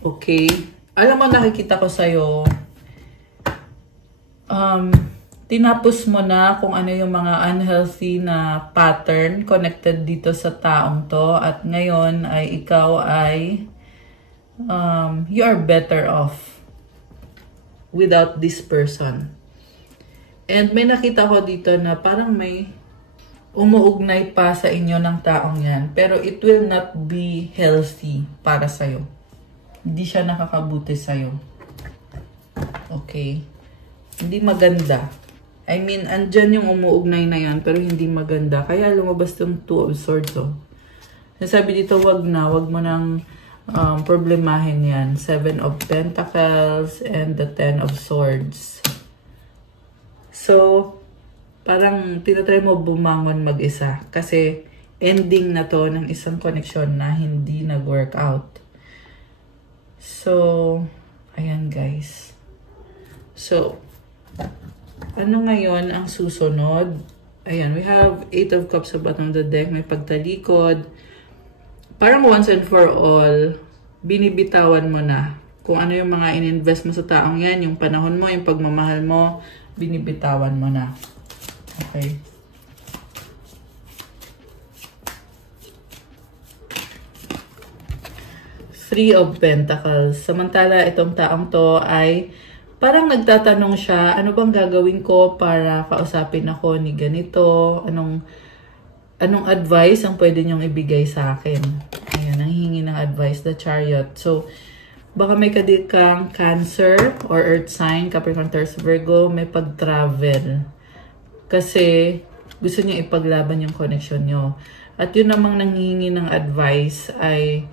Okay. Alam mo, nakikita ko sa'yo, tinapos mo na kung ano yung mga unhealthy na pattern connected dito sa taong to. At ngayon ay ikaw ay you are better off without this person. And may nakita ko dito na parang may umuugnay pa sa inyo ng taong yan. Pero it will not be healthy para sa'yo. Hindi siya nakakabuti sa'yo. Okay? Hindi maganda. I mean, andyan yung umuugnay na yan, pero hindi maganda. Kaya lumabas tong Two of Swords, oh. Sabi dito, wag mo nang problemahin yan. Seven of Pentacles and the Ten of Swords. So, parang tinatry mo bumangon mag-isa. Kasi ending na to ng isang connection na hindi nag-work out. So, ayan guys. So, ano ngayon ang susunod? Ayan, we have 8 of Cups sa bottom of the deck. May pagtalikod. Parang once and for all, binibitawan mo na. Kung ano yung mga in-invest mo sa taong yan, yung panahon mo, yung pagmamahal mo, binibitawan mo na. Okay. Three of Pentacles. Samantala, itong taong to ay parang nagtatanong siya, ano bang gagawin ko para kausapin ako ni ganito? Anong advice ang pwede niyong ibigay sa akin? Ayan, nanghihingi ng advice, the Chariot. So, baka may kadikang Cancer or Earth sign, Capricorn, Taurus, Virgo, may pag-travel. Kasi gusto niya ipaglaban yung connection niyo. At yun namang nanghihingi ng advice ay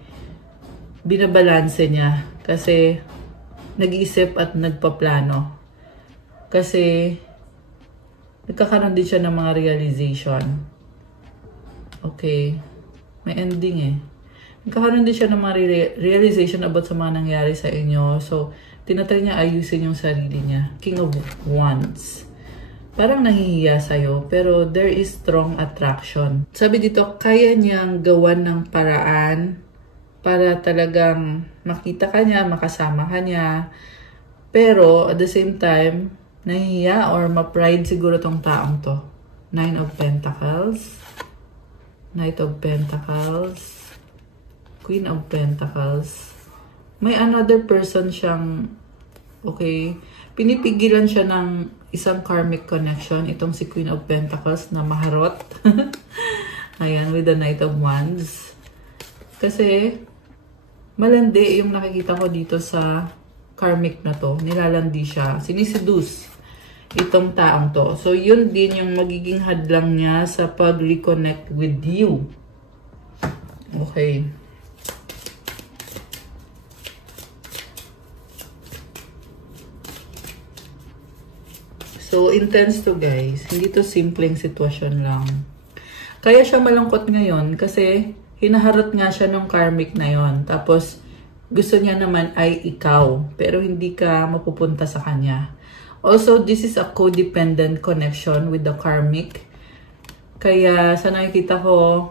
binabalanse niya kasi nag-iisip at nagpaplano. Kasi nagkakaroon din siya ng mga realization. Okay. May ending eh. Nagkakaroon din siya ng mga realization about sa mga nangyari sa inyo. So, tinatry niya ayusin yung sarili niya. King of Wands. Parang nahihiya sa'yo, pero there is strong attraction. Sabi dito, kaya niyang gawan ng paraan para talagang makita ka niya, makasama ka niya. Pero, at the same time, nahihiya or ma-pride siguro tong taong to. Nine of Pentacles. Knight of Pentacles. Queen of Pentacles. May another person siyang, okay, pinipigilan siya ng isang karmic connection. Itong si Queen of Pentacles na maharot. Ayan, with the Knight of Wands. Kasi, malandi yung nakikita ko dito sa karmic na to. Nilalandi siya. Siniseduce itong taong to. So, yun din yung magiging hadlang niya sa pag-reconnect with you. Okay. So, intense to guys. Hindi to simpleng sitwasyon lang. Kaya siya malungkot ngayon kasi hinaharot nga siya ng karmic na yon. Tapos, gusto niya naman ay ikaw. Pero hindi ka mapupunta sa kanya. Also, this is a codependent connection with the karmic. Kaya, sa nakikita ko,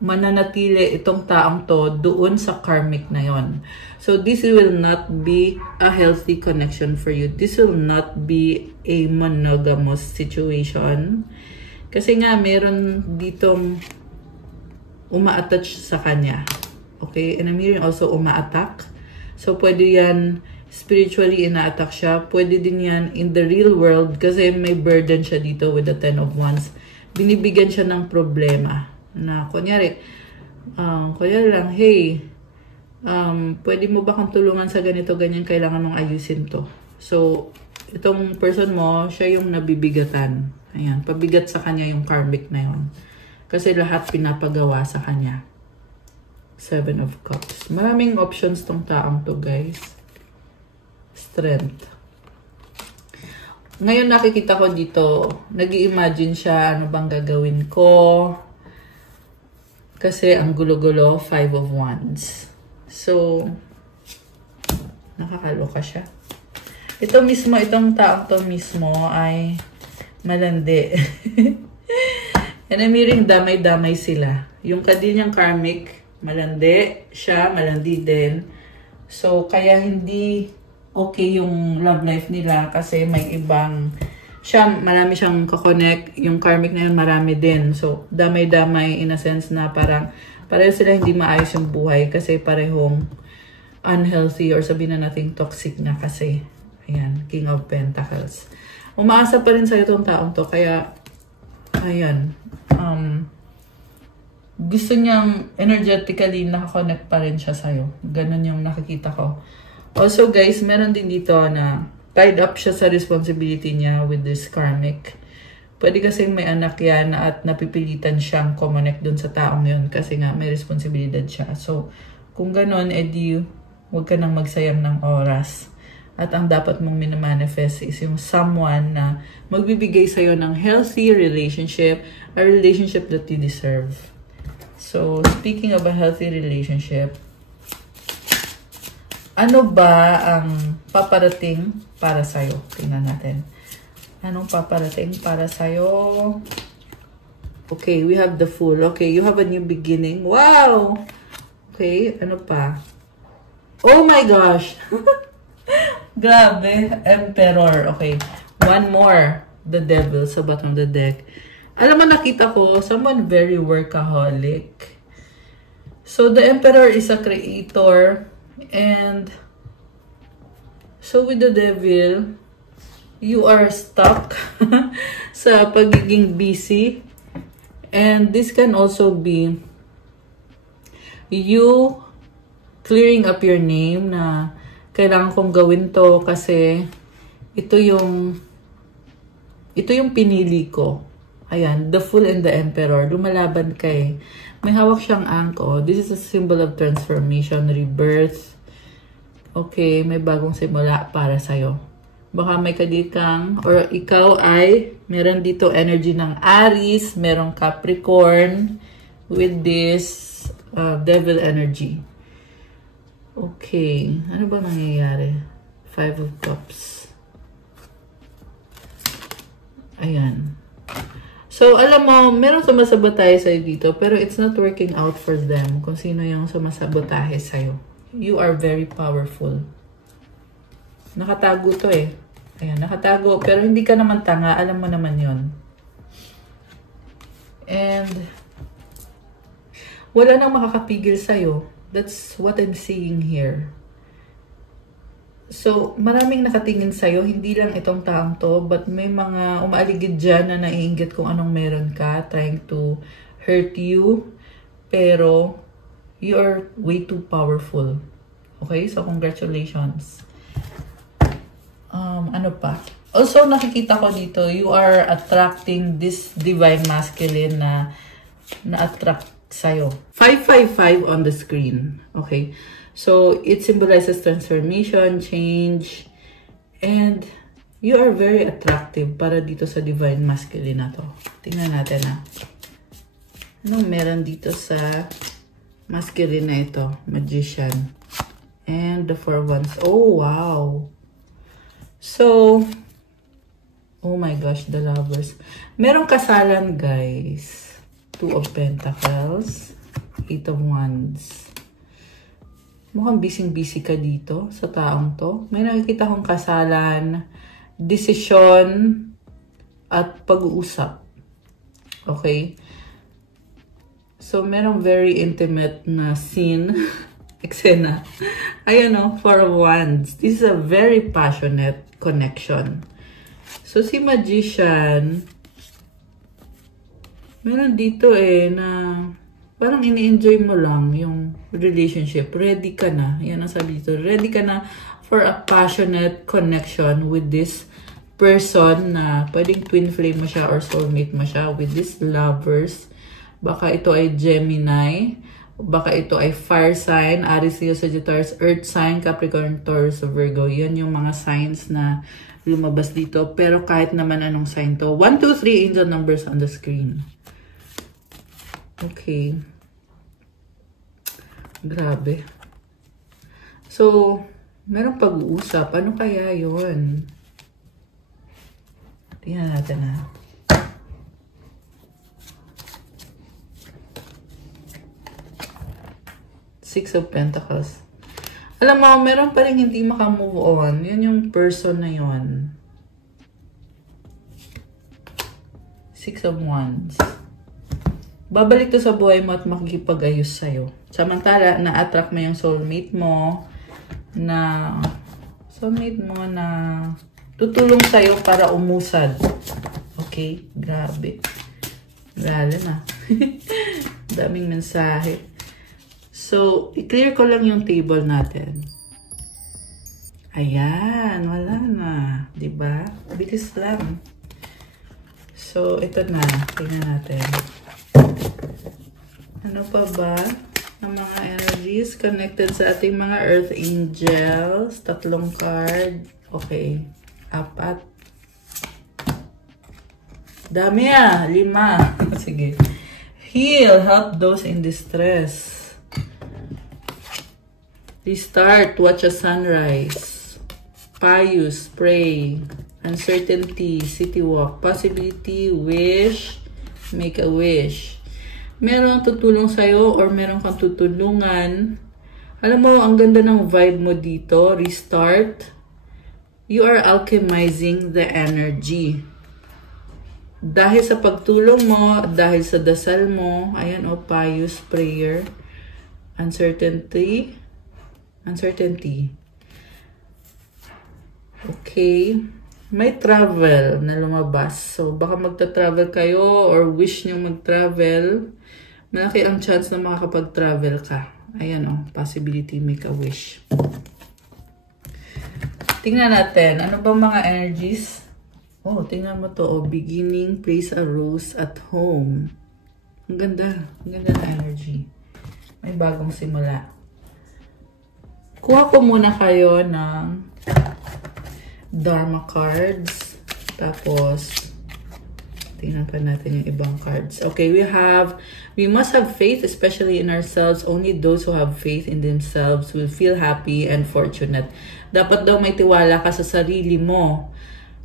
mananatili itong taong to doon sa karmic na yon. So, this will not be a healthy connection for you. This will not be a monogamous situation. Kasi nga, meron ditong uma-attach sa kanya. Okay? And I'm hearing also uma-attack. So, pwede yan spiritually ina-attack siya. Pwede din yan in the real world kasi may burden siya dito with the Ten of Wands. Binibigyan siya ng problema. Na, kunyari lang, hey, pwede mo ba kang tulungan sa ganito, ganyan, kailangan mong ayusin to. So, itong person mo, siya yung nabibigatan. Ayan, pabigat sa kanya yung karmic na yun. Kasi lahat pinapagawa sa kanya. Seven of Cups. Maraming options tong taong to, guys. Strength. Ngayon nakikita ko dito, nag-i-imagine siya, ano bang gagawin ko. Kasi ang gulo-gulo, Five of Wands. So, nakakaloka siya. Ito mismo, itong taong to mismo ay malandi. And I'm hearing damay-damay sila. Yung kadinyang karmic, malandi siya, malandi din. So, kaya hindi okay yung love life nila kasi may ibang marami siyang kakonect. Yung karmic na yun, marami din. So, damay-damay in a sense na parang pareho sila hindi maayos yung buhay kasi parehong unhealthy or sabihin na natin toxic na kasi. Ayan, King of Pentacles. Umaasa pa rin sa'yo itong taong to. Kaya, Ayan. Gusto niyang energetically nakakonect pa rin siya sa'yo. Ganun yung nakikita ko. Also guys, meron din dito na tied up siya sa responsibility niya with this karmic. Pwede kasing may anak yan at napipilitan siyang connect dun sa taong yun kasi nga may responsibilidad siya. So, kung ganun, edi huwag ka nang magsayang ng oras. At ang dapat mong minamanifest is yung someone na magbibigay sa'yo ng healthy relationship, a relationship that you deserve. So, speaking of a healthy relationship, ano ba ang paparating para sa'yo? Tingnan natin. Anong paparating para sa'yo? Okay, we have the Fool. Okay, you have a new beginning. Wow! Okay, ano pa? Oh my gosh! Grabe, Emperor. Okay, one more. The Devil sa bottom of the deck. Alam mo, nakita ko, someone very workaholic. So, the Emperor is a creator. And, so with the Devil, you are stuck sa pagiging busy. And this can also be you clearing up your name na kailangan kong gawin to kasi ito yung pinili ko. Ayan, the Fool and the Emperor. Lumalaban ka eh. May hawak siyang angko. This is a symbol of transformation, rebirth. Okay, may bagong simula para sa'yo. Baka may kadikang, or ikaw ay, meron dito energy ng Aries, merong Capricorn, with this Devil energy. Okay, ano ba nangyayari? Five of Cups. Ayan. So, alam mo, merong sumasabotahe sa'yo dito, pero it's not working out for them kung sino yung sumasabotahe sa'yo. You are very powerful. Nakatago to eh. Ayan, nakatago. Pero hindi ka naman tanga. Alam mo naman yon. And, wala nang makakapigil sa'yo. That's what I'm seeing here. So, maraming nakatingin sa'yo, hindi lang itong taong to, but may mga umaaligid dyan na naiinggit kung anong meron ka, trying to hurt you, pero you are way too powerful. Okay? So, congratulations. Ano pa? Also, nakikita ko dito, you are attracting this divine masculine na na-attract sa'yo. 555 on the screen. Okay? So, it symbolizes transformation, change, and you are very attractive para dito sa divine masculine na to. Tingnan natin ha. Anong meron dito sa masculine na ito? Magician. And the Four of Wands. Oh, wow. So, oh my gosh, the Lovers. Merong kasalan, guys. Two of Pentacles. Eight of Wands. Mukhang busy-busy ka dito sa taong to. May nakikita kong kasalan, desisyon, at pag-uusap. Okay? So, merong very intimate na scene. Eksena. Ayan o, Four of Wands. This is a very passionate connection. So, si Magician, meron dito eh na parang ini-enjoy mo lang yung relationship. Ready ka na. Yan ang sabi dito. Ready ka na for a passionate connection with this person na pwedeng twin flame mo siya or soulmate mo siya with these Lovers. Baka ito ay Gemini. Baka ito ay fire sign, Aries, Leo, Sagittarius, earth sign, Capricorn, Taurus, Virgo. Yan yung mga signs na lumabas dito. Pero kahit naman anong sign to. 1, 2, 3 angel numbers on the screen. Okay. Grabe. So, meron pag-uusap. Ano kaya yun? Tingnan natin ha. Six of Pentacles. Alam mo, meron pa rin hindi makamove on. Yun yung person na yun. Six of Wands. Babalik to sa buhay mo at makikipag-ayos sa'yo. Samantala, na-attract mo yung soulmate mo na tutulong sa'yo para umusad. Okay? Grabe. Lalim ah. Daming mensahe. So, i-clear ko lang yung table natin. Ayan, wala na. Diba? Bilis lang. So, ito na. Tingnan natin. Ano pa ba ang mga energies connected sa ating mga Earth Angels? 3 card. Okay. 4. Dami ah. 5. Sige. Heal. Help those in distress. Restart. Watch a sunrise. Pious. Pray. Uncertainty. City walk. Possibility. Wish. Make a wish. Meron tutulong sa'yo or meron kang tutulungan. Alam mo, ang ganda ng vibe mo dito. Restart. You are alchemizing the energy. Dahil sa pagtulong mo, dahil sa dasal mo, ayan o, pious prayer. Uncertainty. Uncertainty. Okay. May travel na lumabas. So, baka magta-travel kayo or wish nyo mag-travel. Malaki ang chance na makakapag-travel ka. Ayan o, possibility, make a wish. Tingnan natin. Ano ba mga energies? Oh, tingnan mo to. Oh, beginning, place a rose at home. Ang ganda. Ang ganda na energy. May bagong simula. Kuha ko muna kayo ng Dharma cards. Tapos, tingnan pa natin yung ibang cards. Okay, we must have faith, especially in ourselves. Only those who have faith in themselves will feel happy and fortunate. Dapat daw may tiwala ka sa sarili mo.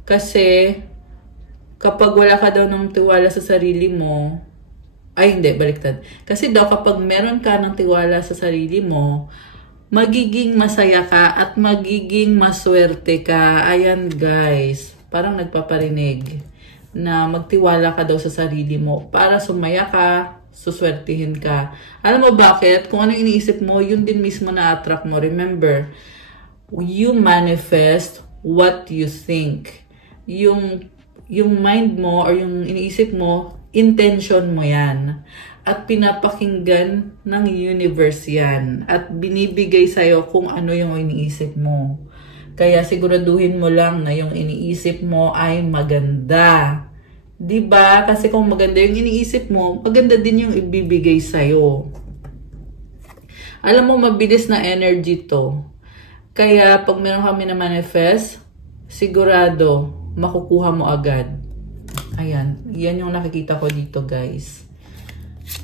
Kasi, kapag wala ka daw ng tiwala sa sarili mo, ay hindi, baliktad. Kasi daw kapag meron ka ng tiwala sa sarili mo, magiging masaya ka at magiging maswerte ka. Ayan guys, parang nagpaparinig na magtiwala ka daw sa sarili mo para sumaya ka, suswertihin ka. Alam mo bakit? Kung ano iniisip mo, yun din mismo na-attract mo. Remember, you manifest what you think. Yung mind mo or yung iniisip mo, intention mo yan. At pinapakinggan ng universe yan. At binibigay sa'yo kung ano yung iniisip mo. Kaya siguraduhin mo lang na yung iniisip mo ay maganda. Diba? Kasi kung maganda yung iniisip mo, maganda din yung ibibigay sa'yo. Alam mo, mabilis na energy to. Kaya pag meron kami na manifest, sigurado, makukuha mo agad. Ayan. Yan yung nakikita ko dito, guys.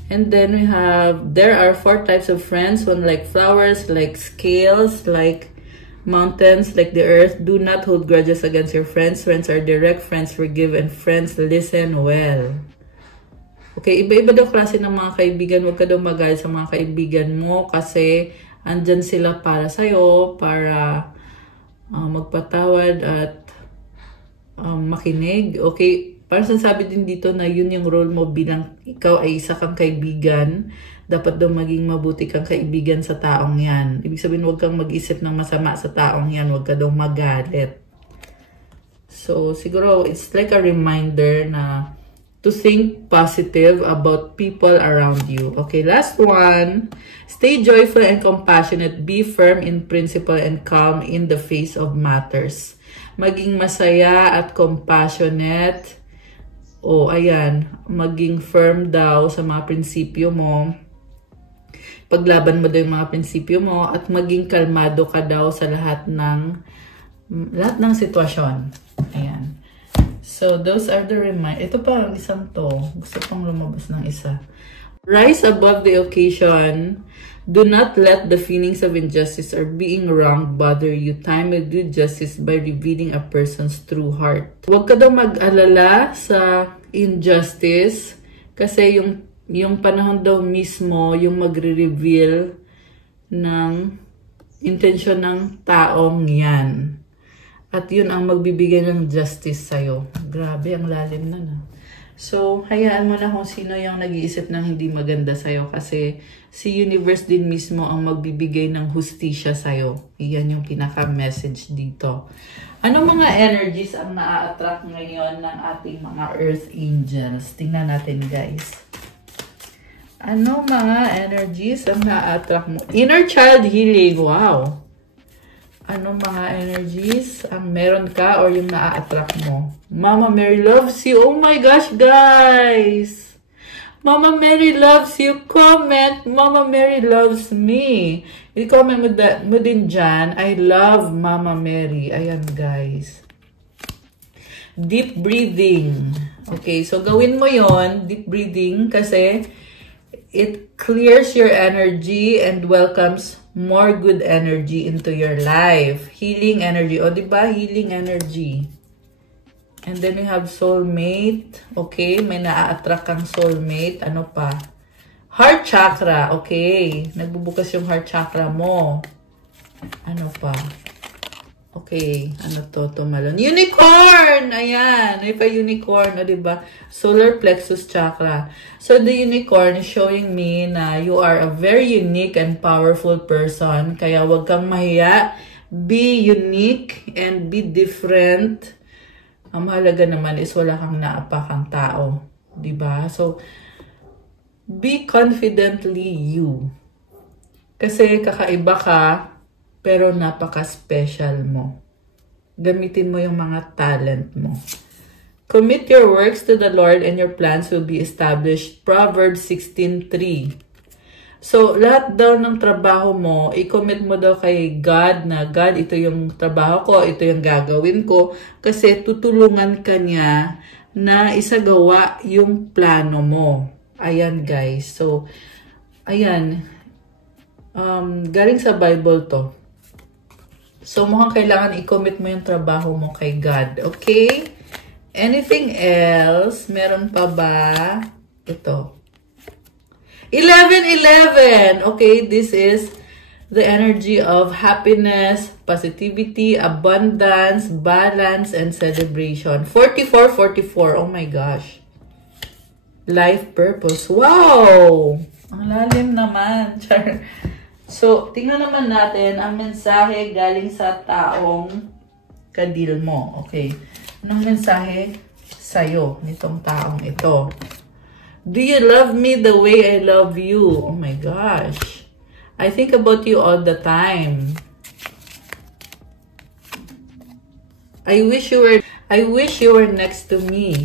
And then we have, there are 4 types of friends. One like flowers, like scales, like mountains, like the earth. Do not hold grudges against your friends. Friends are direct, friends forgive, and friends listen well. Okay, iba-iba daw klase ng mga kaibigan. Huwag ka daw magalit sa mga kaibigan mo kasi andyan sila para sa'yo, para magpatawad at makinig. Okay, parang sabi din dito na yun yung role mo bilang ikaw ay isa kang kaibigan. Dapat daw maging mabuti kang kaibigan sa taong yan. Ibig sabihin, huwag kang mag-isip ng masama sa taong yan. Huwag ka daw magalit. So, siguro, it's like a reminder na to think positive about people around you. Okay, last one. Stay joyful and compassionate. Be firm in principle and calm in the face of matters. Maging masaya at compassionate. O, ayan. Maging firm daw sa mga prinsipyo mo. Paglaban mo daw yung mga prinsipyo mo. At maging kalmado ka daw sa lahat ng sitwasyon. Ayan. So, those are the reminders. Ito pa, isang to. Gusto pang lumabas ng isa. Rise above the occasion. Do not let the feelings of injustice or being wronged bother you. Time will do justice by revealing a person's true heart. Huwag ka daw mag-alala sa injustice kasi yung panahon daw mismo yung magre-reveal ng intensyon ng taong yan. At yun ang magbibigay ng justice sa'yo. Grabe, ang lalim na na. So, hayaan mo na kung sino yung nag-iisip ng hindi maganda sa'yo kasi si universe din mismo ang magbibigay ng hustisya sa'yo. Iyan yung pinaka-message dito. Anong mga energies ang na-attract ngayon ng ating mga earth angels? Tingnan natin, guys. Anong mga energies ang na-attract mo? Inner child healing. Wow! Anong mga energies ang meron ka or yung na-attract mo? Mama Mary loves you. Oh my gosh, guys! Mama Mary loves you. Comment, Mama Mary loves me. I-comment mo din dyan, I love Mama Mary. Ayan, guys. Deep breathing. Okay, so gawin mo yon, deep breathing, kasi it clears your energy and welcomes more good energy into your life. Healing energy. O, diba? Healing energy. And then we have soulmate. Okay, may na-attract kang soulmate. Ano pa? Heart chakra. Okay, nagbubukas yung heart chakra mo. Ano pa? Okay, ano to? Tumalon. Unicorn! Ayan, may pa unicorn. O, diba? Solar plexus chakra. So, the unicorn is showing me na you are a very unique and powerful person. Kaya wag kang mahiya. Be unique and be different. Ang mahalaga naman is wala kang naapakang tao. Diba? So, be confidently you. Kasi kakaiba ka, pero napaka-special mo. Gamitin mo yung mga talent mo. Commit your works to the Lord and your plans will be established. Proverbs 16:3. So, lahat daw ng trabaho mo, i-commit mo daw kay God na, God, ito yung trabaho ko, ito yung gagawin ko. Kasi tutulungan ka niya na isagawa yung plano mo. Ayan, guys. So, ayan. Galing sa Bible to. So, mukhang kailangan i-commit mo yung trabaho mo kay God. Okay? Anything else? Meron pa ba? Ito. 11-11. Okay, this is the energy of happiness, positivity, abundance, balance, and celebration. 44-44. Oh my gosh. Life purpose. Wow! Ang lalim naman. Char. So, tingnan naman natin ang mensahe galing sa taong kadil mo. Okay. Anong mensahe sa'yo nitong taong ito? Do you love me the way I love you? Oh my gosh. I think about you all the time. I wish you were next to me.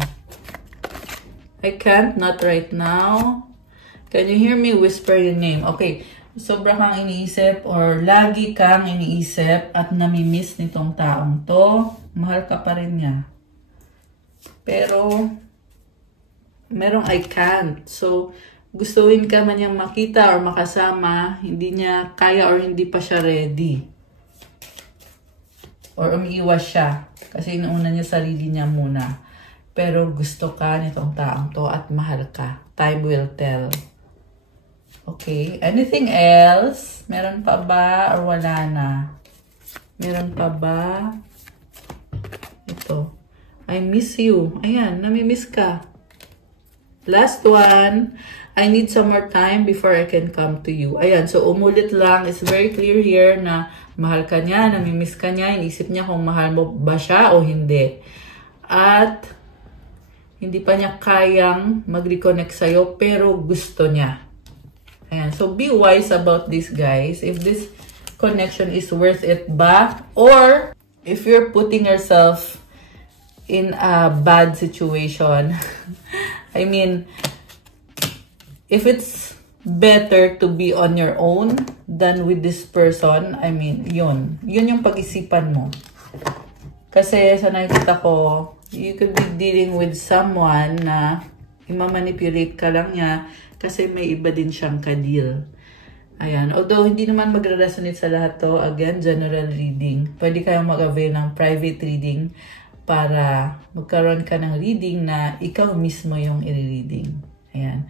I can't, not right now. Can you hear me whisper your name? Okay. Sobra kang iniisip or lagi kang iniisip at namimiss nitong taong to, mahal ka pa rin niya. Pero, merong I can't. So, gustuin ka man niyang makita or makasama, hindi niya kaya or hindi pa siya ready. Or umiiwas siya. Kasi inuuna niya sarili niya muna. Pero gusto ka nitong taong to at mahal ka. Time will tell. Okay. Anything else? Meron pa ba or wala na? Meron pa ba? Ito. I miss you. Ayan, namimiss ka. Last one. I need some more time before I can come to you. Ayan, so umulit lang. It's very clear here na mahal ka niya, namimiss ka niya, inisip niya kung mahal mo ba siya o hindi. At hindi pa niya kayang mag-reconnect sa'yo, pero gusto niya. Ayan. So, be wise about this, guys. If this connection is worth it ba? Or, if you're putting yourself in a bad situation, I mean, if it's better to be on your own than with this person, I mean, yun yung pag-isipan mo. Kasi, sa nakikita ko, you could be dealing with someone na imamanipulate ka lang niya kasi may iba din siyang kadil. Ayan. Although, hindi naman magre-resonate sa lahat to. Again, general reading. Pwede kayong mag-avail ng private reading para magkaroon ka ng reading na ikaw mismo yung i-reading. Ayan.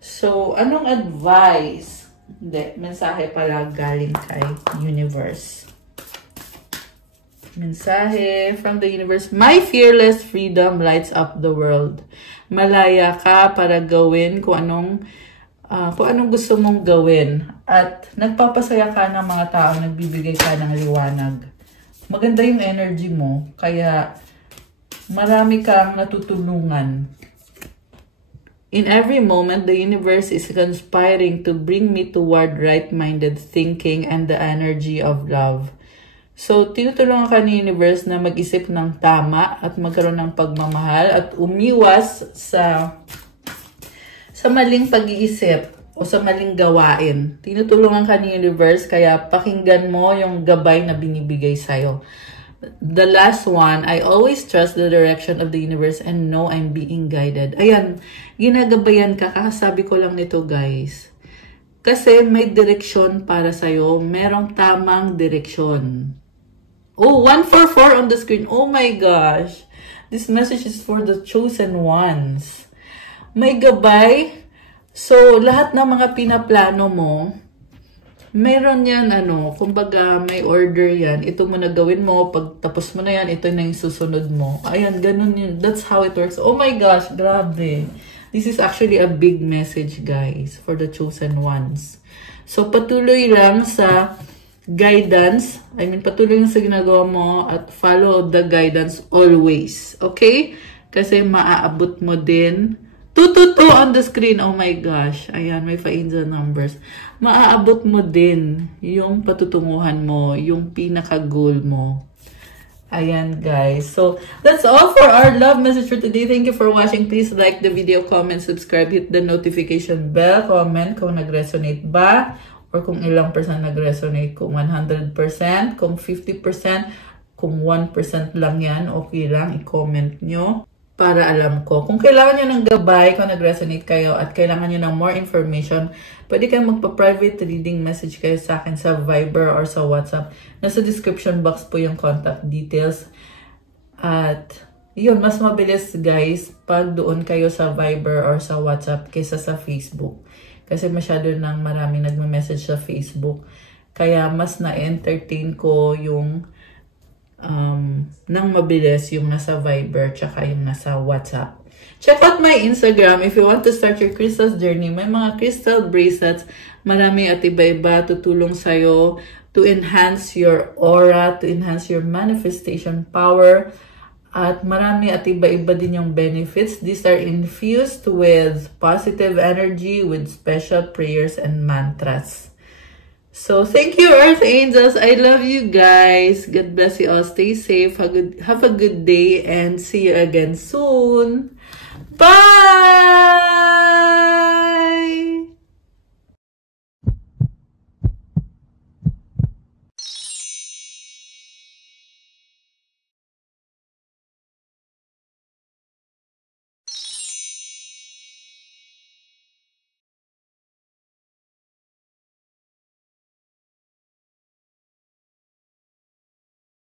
So, anong advice? Hindi, mensahe pala galing kay universe. Mensahe from the universe. My fearless freedom lights up the world. Malaya ka para gawin kung anong gusto mong gawin. At nagpapasaya ka ng mga taong nagbibigay ka ng liwanag. Maganda yung energy mo. Kaya marami kang natutulungan. In every moment, the universe is conspiring to bring me toward right-minded thinking and the energy of love. So, tinutulungan ka ni universe na mag-isip ng tama at magkaroon ng pagmamahal at umiwas sa maling pag-iisip o sa maling gawain. Tinutulungan ka ni universe kaya pakinggan mo yung gabay na binibigay sa'yo. The last one, I always trust the direction of the universe and know I'm being guided. Ayan, ginagabayan ka. Kakasabi ko lang nito, guys. Kasi may direksyon para sa'yo. Merong tamang direksyon. Oh, 144 on the screen. Oh my gosh. This message is for the chosen ones. May gabay. So, lahat ng mga pinaplano mo, meron yan, kumbaga may order yan. Ito mo na gawin mo. Pag tapos mo na yan, ito na yung susunod mo. Ayan, ganun yun. That's how it works. Oh my gosh, grabe. This is actually a big message, guys, for the chosen ones. So, patuloy lang sa guidance. Patuloy lang sa ginagawa mo at follow the guidance always. Okay? Kasi maaabot mo din. 222 on the screen. Oh my gosh. Ayan, may pa-angel numbers. Maaabot mo din yung patutunguhan mo, yung pinaka-goal mo. Ayan, guys. So, that's all for our love message for today. Thank you for watching. Please like the video, comment, subscribe, hit the notification bell, comment kung nag-resonate ba, or kung ilang percent nag-resonate, kung 100%, kung 50%, kung 1% lang yan, okay lang, i-comment nyo para alam ko. Kung kailangan nyo ng gabay, kung nag-resonate kayo at kailangan nyo ng more information, pwede kayo magpa-private reading message kayo sa akin sa Viber or sa WhatsApp. Nasa description box po yung contact details. At yun, mas mabilis, guys, pag doon kayo sa Viber or sa WhatsApp kaysa sa Facebook. Kasi masyado nang marami nagme-message sa Facebook. Kaya mas na-entertain ko yung nang mabilis yung nasa Viber tsaka yung nasa WhatsApp. Check out my Instagram if you want to start your crystals journey. May mga crystal bracelets. Marami at iba-iba tutulong sa'yo to enhance your aura, to enhance your manifestation power. At marami at iba-iba din yung benefits. These are infused with positive energy, with special prayers and mantras. So, thank you, Earth Angels. I love you guys. God bless you all. Stay safe. Have a good day and see you again soon. Bye!